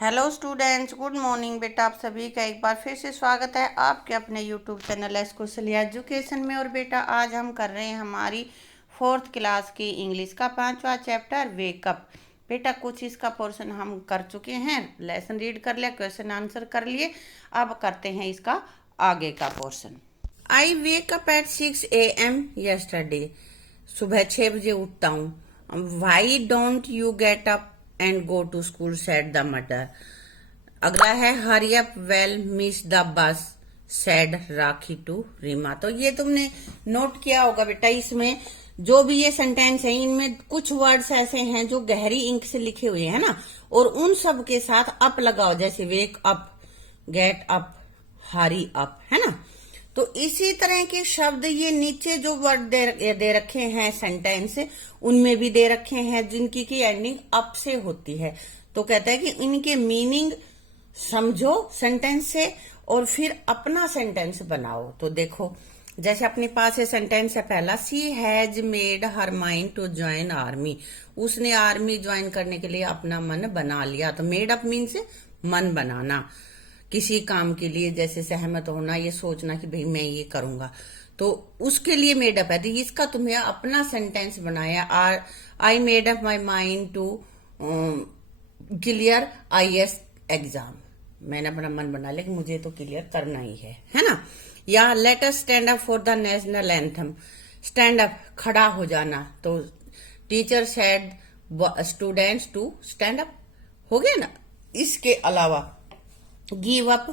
Hello students, good morning बेटा। आप सभी का एक बार फिर से स्वागत है आपके अपने यूट्यूब चैनल एस्कुशली एजुकेशन में। और बेटा आज हम कर रहे हैं हमारी फोर्थ क्लास की इंग्लिश का 5वां चैप्टर वेकअप। बेटा कुछ इसका पोर्शन हम कर चुके हैं, लेसन रीड कर लिया, क्वेश्चन आंसर कर लिए। अब करते हैं इसका आगे का portion. I wake up at 6 AM yesterday. सुबह 6 बजे उठता हूँ। Why don't you get up and go to school said the mother. अगला है hurry up we'll miss the bus said Rakhi to Reema. तो ये तुमने नोट किया होगा बेटा, इसमें जो भी ये सेंटेंस है इनमें कुछ वर्ड्स ऐसे हैं जो गहरी इंक से लिखे हुए हैं ना, और उन सब के साथ अप लगाओ, जैसे wake up, get up, hurry up, है ना। तो इसी तरह के शब्द ये नीचे जो वर्ड दे रखे हैं सेंटेंस, उनमें भी दे रखे हैं जिनकी की एंडिंग अप से होती है। तो कहता है कि इनके मीनिंग समझो सेंटेंस से और फिर अपना सेंटेंस बनाओ। तो देखो, जैसे अपने पास ये सेंटेंस है पहला, she has made her mind to join army. उसने आर्मी ज्वाइन करने के लिए अपना मन बना लिया। तो मेड अप मीन्स मन बनाना किसी काम के लिए, जैसे सहमत होना, ये सोचना कि भाई मैं ये करूंगा, तो उसके लिए मेड अप है। तो इसका तुम्हें अपना सेंटेंस बनाया। I made up my mind to clear IAS exam. मैंने अपना मन बना लिया कि मुझे तो क्लियर करना ही है ना। या let us stand up for the national anthem. Stand up खड़ा हो जाना। तो teacher said students to stand up, हो गया ना। इसके अलावा गिव अप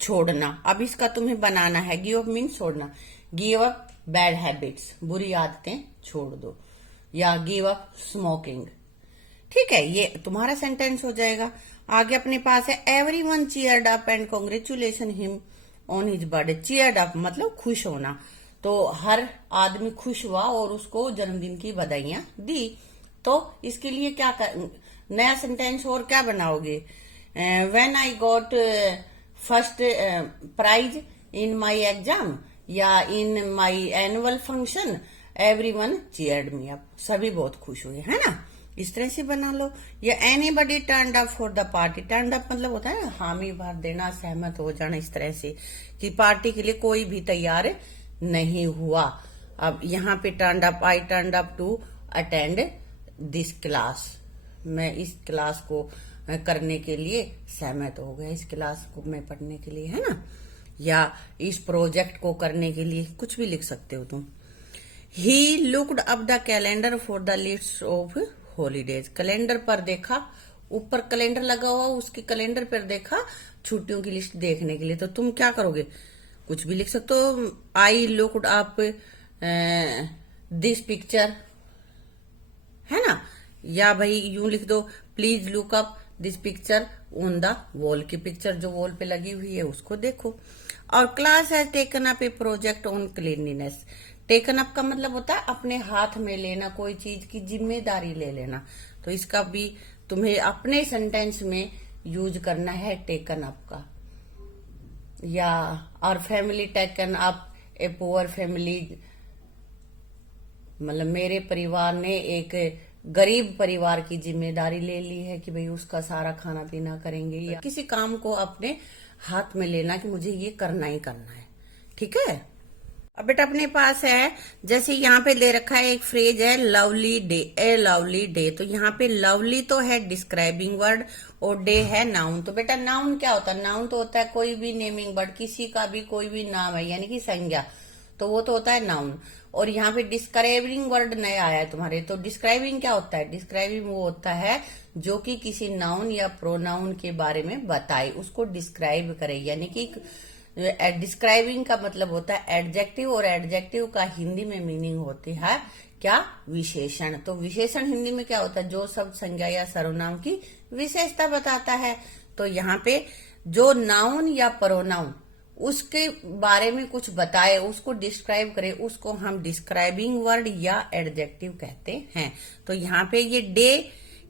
छोड़ना। अब इसका तुम्हें बनाना है। गिव अप मीन छोड़ना। गिव अप बैड हैबिट्स, बुरी आदतें छोड़ दो। या गिव अप स्मोकिंग। ठीक है, ये तुम्हारा सेंटेंस हो जाएगा। आगे अपने पास है everyone cheered up and congratulation him on his birthday. Cheered up मतलब खुश होना। तो हर आदमी खुश हुआ और उसको जन्मदिन की बधाइयां दी। तो इसके लिए क्या नया सेंटेंस और क्या बनाओगे? when I got first prize in my exam या in my annual function everyone cheered me up। सभी बहुत खुश हुए, है ना। इस तरह से बना लो। या anybody turned up for the party। turned up मतलब होता है ना हामी भर देना, सहमत हो जाना, इस तरह से कि पार्टी के लिए कोई भी तैयार नहीं हुआ। अब यहाँ पे turned up, I turned up to attend this class। मैं इस क्लास को करने के लिए सहमत हो गया, इस क्लास को मैं पढ़ने के लिए, है ना। या इस प्रोजेक्ट को करने के लिए कुछ भी लिख सकते हो तुम। He looked up the calendar for the list of holidays. Calendar पर देखा, ऊपर कैलेंडर लगा हुआ, उसके कैलेंडर पर देखा छुट्टियों की लिस्ट देखने के लिए। तो तुम क्या करोगे? कुछ भी लिख सकते हो। I looked up this picture, है ना। या भाई यूं लिख दो, please look up this picture on the wall. की पिक्चर जो वॉल पे लगी हुई है उसको देखो। और class has taken up A project on cleanliness. Taken up का मतलब होता है अपने हाथ में लेना, कोई चीज की जिम्मेदारी ले लेना। तो इसका भी तुम्हें अपने सेंटेंस में यूज करना है टेकन अप का। या और family taken up a poor family, मतलब मेरे परिवार ने एक गरीब परिवार की जिम्मेदारी ले ली है कि भाई उसका सारा खाना पीना करेंगे। या किसी काम को अपने हाथ में लेना कि मुझे ये करना ही करना है। ठीक है। अब बेटा अपने पास है, जैसे यहाँ पे दे रखा है एक फ्रेज है लवली डे, ए लवली डे। तो यहाँ पे लवली तो है डिस्क्राइबिंग वर्ड और डे है नाउन। तो बेटा नाउन क्या होता है? नाउन तो होता है कोई भी नेमिंग वर्ड, किसी का भी कोई भी नाम है, यानी कि संज्ञा, तो वो तो होता है नाउन। और यहाँ पे डिस्क्राइबिंग वर्ड नया आया है तुम्हारे। तो डिस्क्राइबिंग क्या होता है? डिस्क्राइबिंग वो होता है जो कि किसी नाउन या प्रोनाउन के बारे में बताए, उसको डिस्क्राइब करे। यानी कि डिस्क्राइबिंग का मतलब होता है एडजेक्टिव, और एडजेक्टिव का हिंदी में मीनिंग होती है क्या? विशेषण। तो विशेषण हिंदी में क्या होता है? जो शब्द संज्ञा या सर्वनाम की विशेषता बताता है। तो यहाँ पे जो नाउन या प्रोनाउन उसके बारे में कुछ बताए, उसको डिस्क्राइब करे, उसको हम डिस्क्राइबिंग वर्ड या एडजेक्टिव कहते हैं। तो यहाँ पे ये डे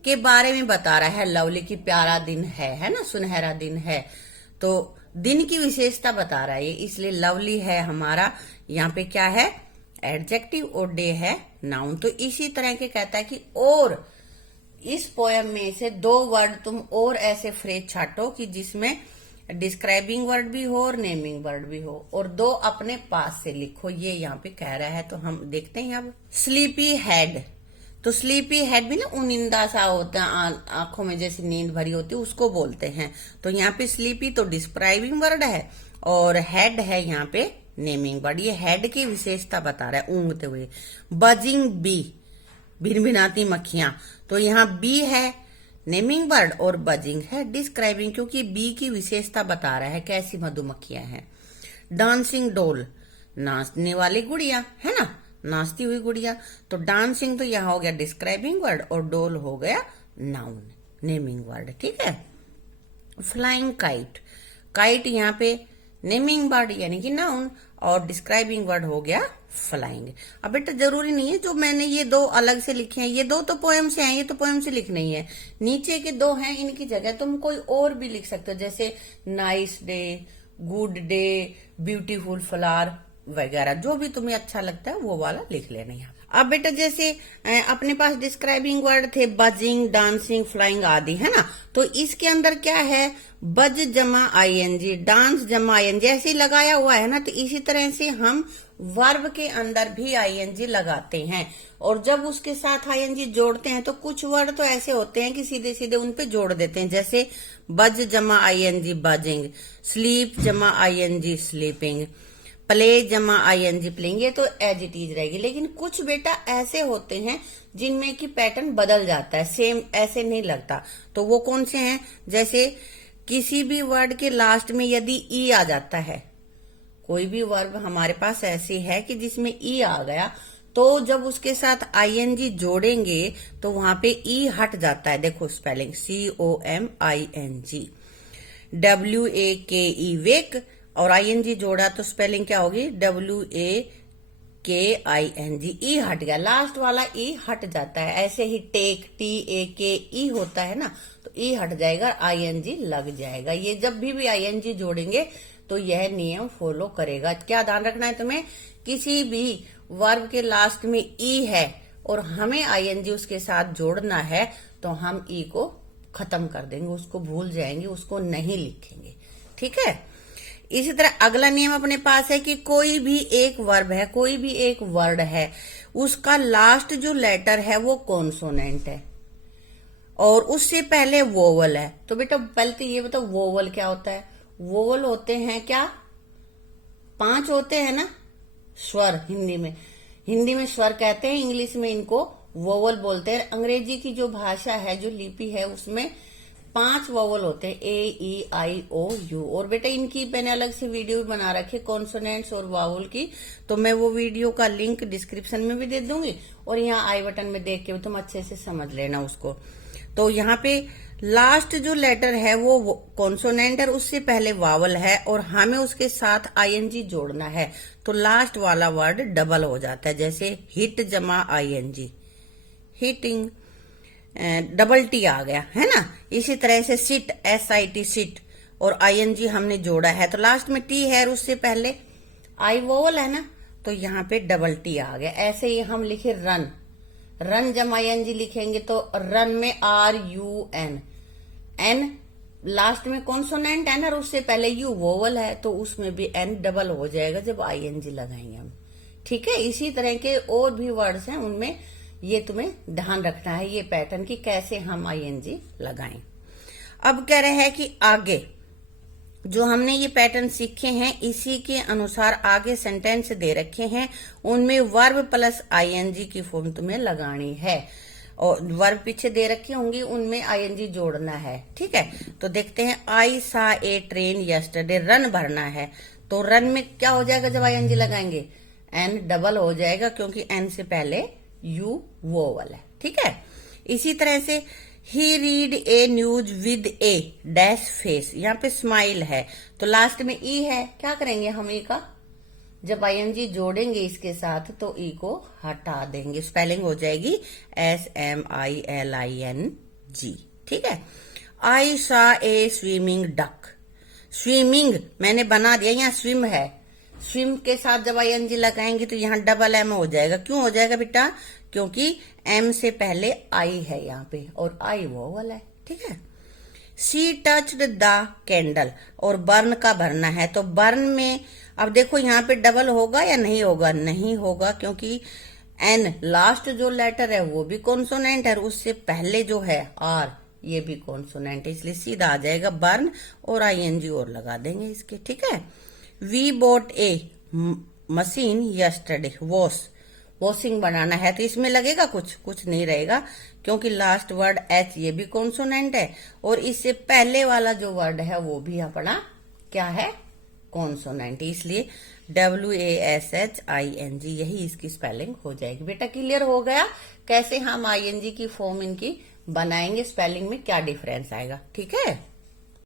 के बारे में बता रहा है, लवली की प्यारा दिन है ना, सुनहरा दिन है। तो दिन की विशेषता बता रहा है ये, इसलिए लवली है हमारा यहाँ पे क्या है? एडजेक्टिव, और डे है नाउन। तो इसी तरह के कहता है कि और इस पोयम में से 2 वर्ड तुम और ऐसे फ्रेज छाटो कि जिसमें डिस्क्राइबिंग वर्ड भी हो और नेमिंग वर्ड भी हो, और 2 अपने पास से लिखो। ये यहाँ पे कह रहा है, तो हम देखते हैं अब। स्लीपी हेड, तो स्लीपी हेड भी ना उनिंदा सा होता है, आंखों में जैसे नींद भरी होती है, उसको बोलते हैं। तो यहाँ पे स्लीपी तो डिस्क्राइबिंग वर्ड है और हेड है यहाँ पे नेमिंग वर्ड। ये हेड की विशेषता बता रहा है, ऊँघते हुए। बजिंग बी, भिनभिनाती मक्खियां, तो यहाँ बी है नेमिंग वर्ड और बजिंग है डिस्क्राइबिंग, क्योंकि बी की विशेषता बता रहा है कैसी मधुमक्खियां हैं। डांसिंग डॉल, नाचने वाली गुड़िया है ना, नाचती हुई गुड़िया। तो डांसिंग तो यहाँ हो गया डिस्क्राइबिंग वर्ड और डॉल हो गया नाउन, नेमिंग वर्ड। ठीक है। फ्लाइंग काइट, काइट यहाँ पे नेमिंग वर्ड यानी कि नाउन और डिस्क्राइबिंग वर्ड हो गया फ्लाइंग। अब बेटा जरूरी नहीं है जो मैंने ये 2 अलग से लिखे हैं, ये 2 तो पोएम से हैं, ये तो पोएम से लिखने ही है। नीचे के 2 हैं, इनकी जगह तुम कोई और भी लिख सकते हो, जैसे nice day, good day, beautiful flower वगैरह, जो भी तुम्हें अच्छा लगता है वो वाला लिख लेना यहाँ। अब बेटा जैसे अपने पास डिस्क्राइबिंग वर्ड थे बजिंग, डांसिंग, फ्लाइंग आदि, है ना। तो इसके अंदर क्या है, बज जमा आईएनजी, डांस जमा आईएनजी ऐसे ही लगाया हुआ है ना। तो इसी तरह से हम वर्ब के अंदर भी आईएनजी लगाते हैं, और जब उसके साथ आईएनजी जोड़ते हैं तो कुछ वर्ड तो ऐसे होते हैं कि सीधे सीधे उन पे जोड़ देते हैं, जैसे बज जमा आईएनजी बजिंग, स्लीप जमा आईएनजी स्लीपिंग, प्ले जमा आईएनजी प्लेइंग, ये तो एज इट इज रहेगी। लेकिन कुछ बेटा ऐसे होते हैं जिनमें कि पैटर्न बदल जाता है, सेम ऐसे नहीं लगता। तो वो कौन से हैं, जैसे किसी भी वर्ड के लास्ट में यदि ई आ जाता है, कोई भी वर्ब हमारे पास ऐसी है कि जिसमें ई आ गया, तो जब उसके साथ आईएनजी जोड़ेंगे तो वहां पे ई हट जाता है। देखो स्पेलिंग COMING, WAKE वेक, और आईएनजी जोड़ा तो स्पेलिंग क्या होगी WAKING, ई हट गया, लास्ट वाला ई हट जाता है। ऐसे ही टेक, TAKE होता है ना, तो ई हट जाएगा, आईएनजी लग जाएगा। ये जब भी आईएनजी जोड़ेंगे तो यह नियम फॉलो करेगा। क्या ध्यान रखना है तुम्हें, किसी भी वर्ब के लास्ट में ई है और हमें आईएनजी उसके साथ जोड़ना है तो हम ई को खत्म कर देंगे, उसको भूल जाएंगे, उसको नहीं लिखेंगे। ठीक है। इसी तरह अगला नियम अपने पास है कि कोई भी एक वर्ब है, कोई भी एक वर्ड है, उसका लास्ट जो लेटर है वो कॉन्सोनेंट है और उससे पहले वोवल है। तो बेटा पहले तो ये बताओ वोवल क्या होता है। वोवल होते हैं क्या, 5 होते हैं ना स्वर। हिंदी में स्वर कहते हैं, इंग्लिश में इनको वोवल बोलते हैं। अंग्रेजी की जो भाषा है, जो लिपि है, उसमें 5 वोवल होते हैं, AEIOU। और बेटा इनकी मैंने अलग से वीडियो भी बना रखी कॉन्सोनेंट्स और वावल की, तो मैं वो वीडियो का लिंक डिस्क्रिप्शन में भी दे दूंगी और यहाँ आई बटन में देख के भी तुम अच्छे से समझ लेना उसको। तो यहाँ पे लास्ट जो लेटर है वो कॉन्सोनेंट है, उससे पहले वावल है और हमें उसके साथ आईएनजी जोड़ना है, तो लास्ट वाला वर्ड डबल हो जाता है। जैसे हिट जमा आईएनजी, हिटिंग, डबल टी आ गया, है ना। इसी तरह से सिट, SIT सिट, और आईएनजी हमने जोड़ा है तो लास्ट में टी है और उससे पहले आई वोवल है ना, तो यहाँ पे डबल टी आ गया। ऐसे ही हम लिखे रन, रन जमा आईएनजी लिखेंगे तो रन में RUN, N लास्ट में कॉन्सोनेंट है ना और उससे पहले यू वोवल है, तो उसमें भी N डबल हो जाएगा जब आईएनजी लगाएंगे हम। ठीक है। इसी तरह के और भी वर्ड्स हैं, उनमें ये तुम्हें ध्यान रखना है, ये पैटर्न की कैसे हम आईएनजी लगाएं। अब कह रहे हैं कि आगे जो हमने ये पैटर्न सीखे हैं इसी के अनुसार आगे सेंटेंस दे रखे हैं, उनमें वर्ब प्लस आईएनजी की फॉर्म तुम्हें लगानी है और वर्ब पीछे दे रखी होंगी उनमें आईएनजी जोड़ना है। ठीक है। तो देखते हैं, आई सा ए ट्रेन यस्टरडे, रन भरना है तो रन में क्या हो जाएगा जब आईएनजी लगाएंगे, N डबल हो जाएगा क्योंकि N से पहले U वोवल है। ठीक है। इसी तरह से ही read a news with a dash face, यहाँ पे स्माइल है तो लास्ट में ई है, क्या करेंगे हम ई का जब आईएनजी जोड़ेंगे इसके साथ तो ई को हटा देंगे, स्पेलिंग हो जाएगी SMILING। ठीक है। आई सा ए स्विमिंग डक, स्विमिंग मैंने बना दिया, यहाँ स्विम है, स्विम के साथ जब आईएनजी लगाएंगे तो यहाँ डबल M हो जाएगा। क्यों हो जाएगा बेटा, क्योंकि एम से पहले आई है यहाँ पे और आई वोवल है, ठीक है। शी टच्ड द कैंडल, और बर्न का भरना है, तो बर्न में अब देखो यहाँ पे डबल होगा या नहीं होगा, नहीं होगा, क्योंकि एन लास्ट जो लेटर है वो भी कॉन्सोनेंट है, उससे पहले जो है आर ये भी कॉन्सोनेंट है, इसलिए सीधा आ जाएगा बर्न और आईएनजी और लगा देंगे इसके, ठीक है। We bought a machine yesterday, washing बनाना है, तो इसमें लगेगा कुछ नहीं रहेगा, क्योंकि लास्ट वर्ड एच ये भी कॉन्सोनेंट है और इससे पहले वाला जो वर्ड है वो भी अपना क्या है, कॉन्सोनेंट, इसलिए WASHING यही इसकी स्पेलिंग हो जाएगी। बेटा क्लियर हो गया कैसे हम आईएनजी की फॉर्म इनकी बनाएंगे, स्पेलिंग में क्या डिफरेंस आएगा, ठीक है।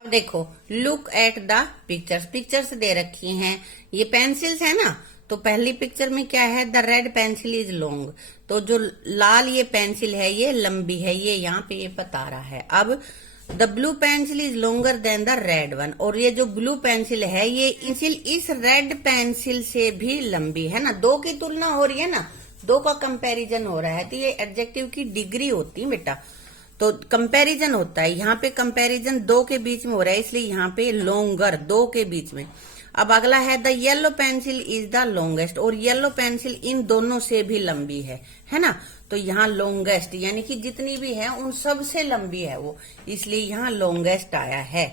अब देखो लुक एट द पिक्चर्स दे रखी हैं, ये पेंसिल्स है ना, तो पहली पिक्चर में क्या है, the red pencil is long, तो जो लाल ये पेंसिल है ये लंबी है, ये यहाँ पे ये बता रहा है। अब the blue pencil is longer than the red one, और ये जो ब्लू पेंसिल है ये इस रेड पेंसिल से भी लंबी है ना, दो की तुलना हो रही है ना, दो का कंपैरिजन हो रहा है, तो ये एडजेक्टिव की डिग्री होती है बेटा, तो कंपैरिजन होता है, यहाँ पे कंपैरिजन दो के बीच में हो रहा है, इसलिए यहाँ पे लॉन्गर दो के बीच में। अब अगला है the yellow pencil is the longest, और येलो पेंसिल इन दोनों से भी लंबी है ना, तो यहाँ लॉन्गेस्ट यानी कि जितनी भी है उन सब से लंबी है वो, इसलिए यहाँ लॉन्गेस्ट आया है।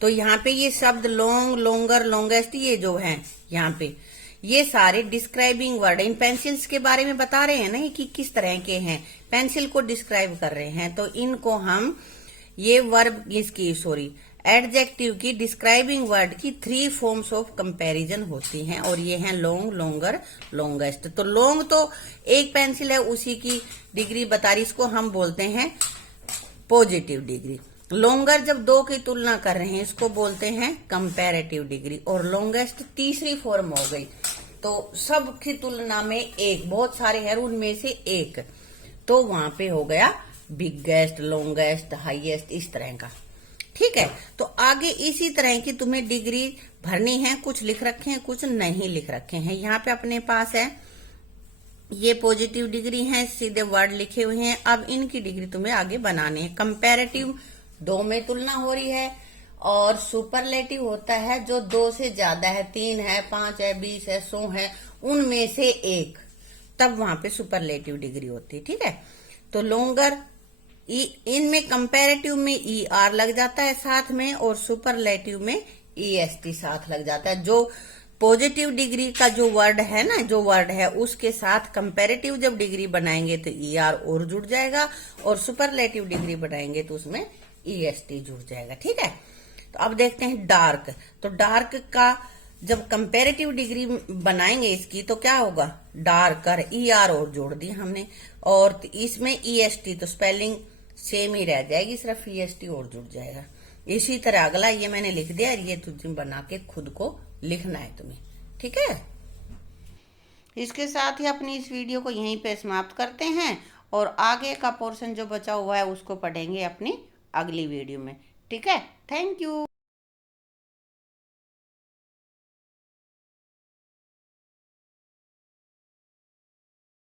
तो यहाँ पे ये शब्द लॉन्ग, लॉन्गर, लॉन्गेस्ट ये जो है यहाँ पे ये सारे डिस्क्राइबिंग वर्ड, इन पेंसिल्स के बारे में बता रहे हैं ना कि किस तरह के हैं, पेंसिल को डिस्क्राइब कर रहे हैं, तो इनको हम ये वर्ब इसकी एडजेक्टिव की डिस्क्राइबिंग वर्ड की 3 फॉर्म्स ऑफ कंपैरिजन होती हैं, और ये हैं लॉन्ग, लॉन्गर, लॉन्गेस्ट। तो लॉन्ग तो एक पेंसिल है उसी की डिग्री बता रही, इसको हम बोलते हैं पॉजिटिव डिग्री। लॉन्गर जब दो की तुलना कर रहे हैं इसको बोलते हैं कंपैरेटिव डिग्री, और लॉन्गेस्ट तीसरी फॉर्म हो गई, तो सब की तुलना में एक, बहुत सारे हैं उनमें से एक, तो वहां पे हो गया बिगेस्ट, लॉन्गेस्ट, हाईएस्ट, इस तरह का, ठीक है। तो आगे इसी तरह की तुम्हें डिग्री भरनी है, कुछ लिख रखे हैं कुछ नहीं लिख रखे हैं। यहाँ पे अपने पास है ये पॉजिटिव डिग्री है, सीधे वर्ड लिखे हुए हैं, अब इनकी डिग्री तुम्हें आगे बनानी है। कंपैरेटिव दो में तुलना हो रही है, और सुपरलेटिव होता है जो दो से ज्यादा है, 3 है, 5 है, 20 है, 100 है, उनमें से एक, तब वहां पे सुपरलेटिव डिग्री होती है, ठीक है। तो लॉन्गर इनमें कंपैरेटिव में ER लग जाता है साथ में, और सुपरलेटिव में EST साथ लग जाता है। जो पॉजिटिव डिग्री का जो वर्ड है ना, जो वर्ड है उसके साथ कंपैरेटिव जब डिग्री बनाएंगे तो ER और जुड़ जाएगा, और सुपरलेटिव डिग्री बनाएंगे तो उसमें EST जुड़ जाएगा, ठीक है। तो अब देखते हैं डार्क, तो डार्क का जब कंपैरेटिव डिग्री बनाएंगे इसकी तो क्या होगा, डार्कर, ER और जोड़ दी हमने, और इसमें EST, तो स्पेलिंग सेम ही रह जाएगी, सिर्फ EST और जुड़ जाएगा। इसी तरह अगला ये मैंने लिख दिया, ये तुझे बना के खुद को लिखना है तुम्हें, ठीक है। इसके साथ ही अपनी इस वीडियो को यहीं पे समाप्त करते हैं, और आगे का पोर्शन जो बचा हुआ है उसको पढ़ेंगे अपनी अगली वीडियो में, ठीक है। Thank you.